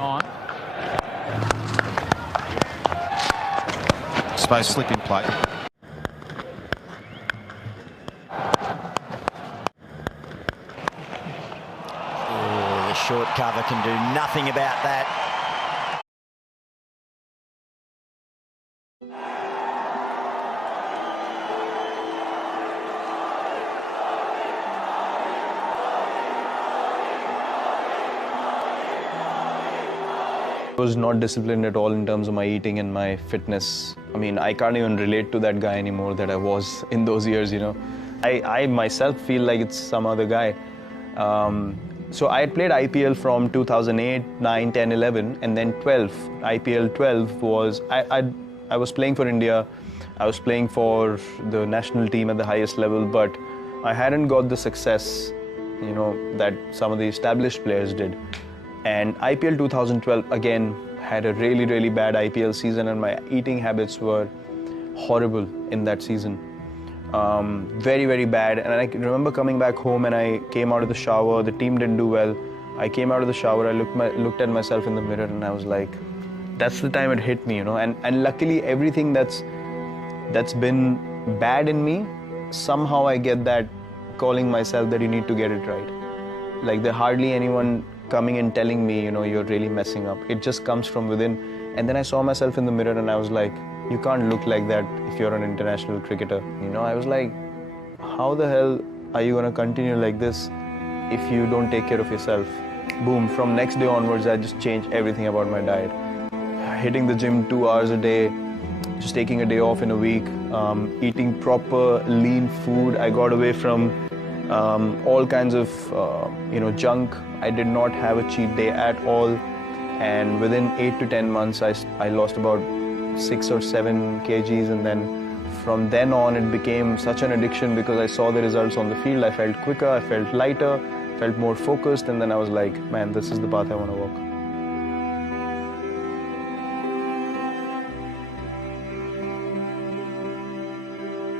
time. Space slipping play. Oh, the short cover can do nothing about that. I was not disciplined at all in terms of my eating and my fitness. I mean, I can't even relate to that guy anymore that I was in those years, you know. I myself feel like it's some other guy. So I had played IPL from 2008, 9, 10, 11, and then 12. IPL 12 was, I was playing for India. I was playing for the national team at the highest level, but I hadn't got the success, you know, that some of the established players did. And IPL 2012 again had a really, really bad IPL season, and my eating habits were horrible in that season. Very, very bad. And I remember coming back home and I came out of the shower. The team didn't do well. I came out of the shower. I looked at myself in the mirror and I was like, that's the time it hit me, you know. And luckily, everything that's been bad in me, somehow I get that calling myself that you need to get it right. Like there's hardly anyone coming and telling me, you know, you're really messing up. It just comes from within. And then I saw myself in the mirror and I was like, you can't look like that if you're an international cricketer. You know, I was like, how the hell are you gonna continue like this if you don't take care of yourself? Boom, from next day onwards, I just changed everything about my diet. Hitting the gym 2 hours a day, just taking a day off in a week, eating proper lean food. I got away from all kinds of junk. I did not have a cheat day at all, and within 8 to 10 months I lost about 6 or 7 kgs, and then from then on it became such an addiction because I saw the results on the field. I felt quicker, I felt lighter, felt more focused, and then I was like, man, this is the path I want to walk.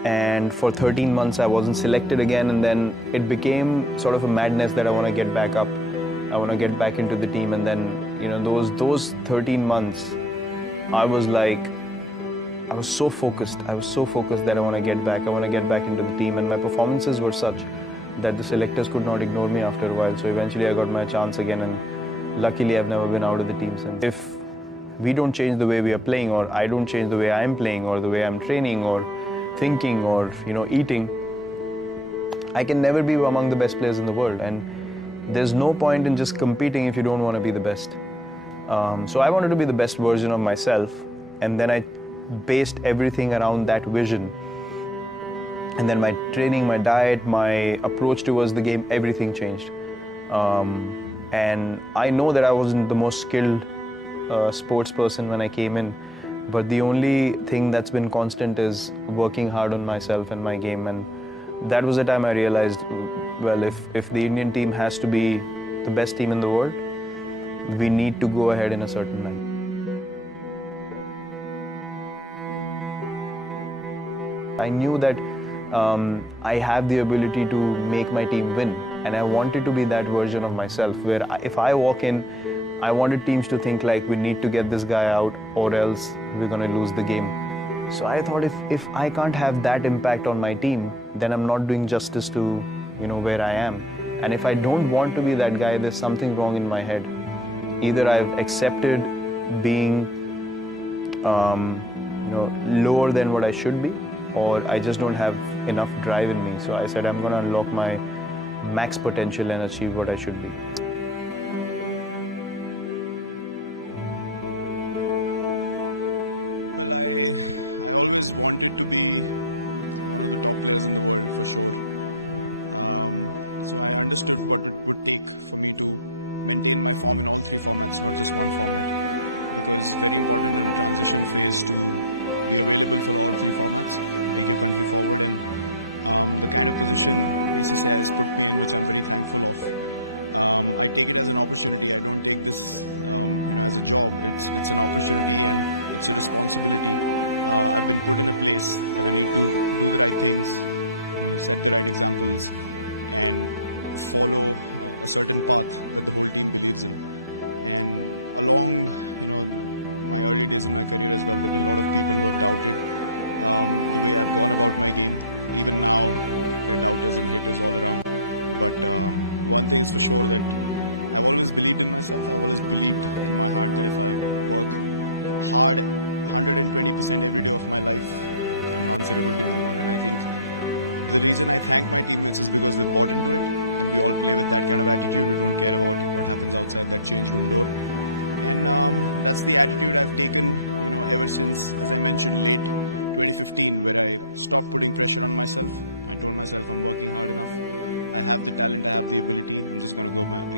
And for 13 months I wasn't selected again, and then it became sort of a madness that I want to get back up. I want to get back into the team. And then, you know, those 13 months, I was so focused. I was so focused that I want to get back. I want to get back into the team. And my performances were such that the selectors could not ignore me after a while. So eventually I got my chance again, and luckily I've never been out of the team since. If we don't change the way we are playing, or I don't change the way I'm playing, or the way I'm training, or thinking, or, you know, eating, I can never be among the best players in the world. And there's no point in just competing if you don't want to be the best. So I wanted to be the best version of myself, and then I based everything around that vision. And then my training, my diet, my approach towards the game, everything changed. And I know that I wasn't the most skilled sports person when I came in, but the only thing that's been constant is working hard on myself and my game. And that was the time I realized, well, if the Indian team has to be the best team in the world, we need to go ahead in a certain line. I knew that I have the ability to make my team win, and I wanted to be that version of myself where if I walk in, I wanted teams to think like, we need to get this guy out or else we're going to lose the game. So I thought if I can't have that impact on my team, then I'm not doing justice to, you know, where I am. And if I don't want to be that guy, there's something wrong in my head. Either I've accepted being lower than what I should be, or I just don't have enough drive in me. So I said I'm going to unlock my max potential and achieve what I should be.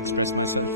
Thank you.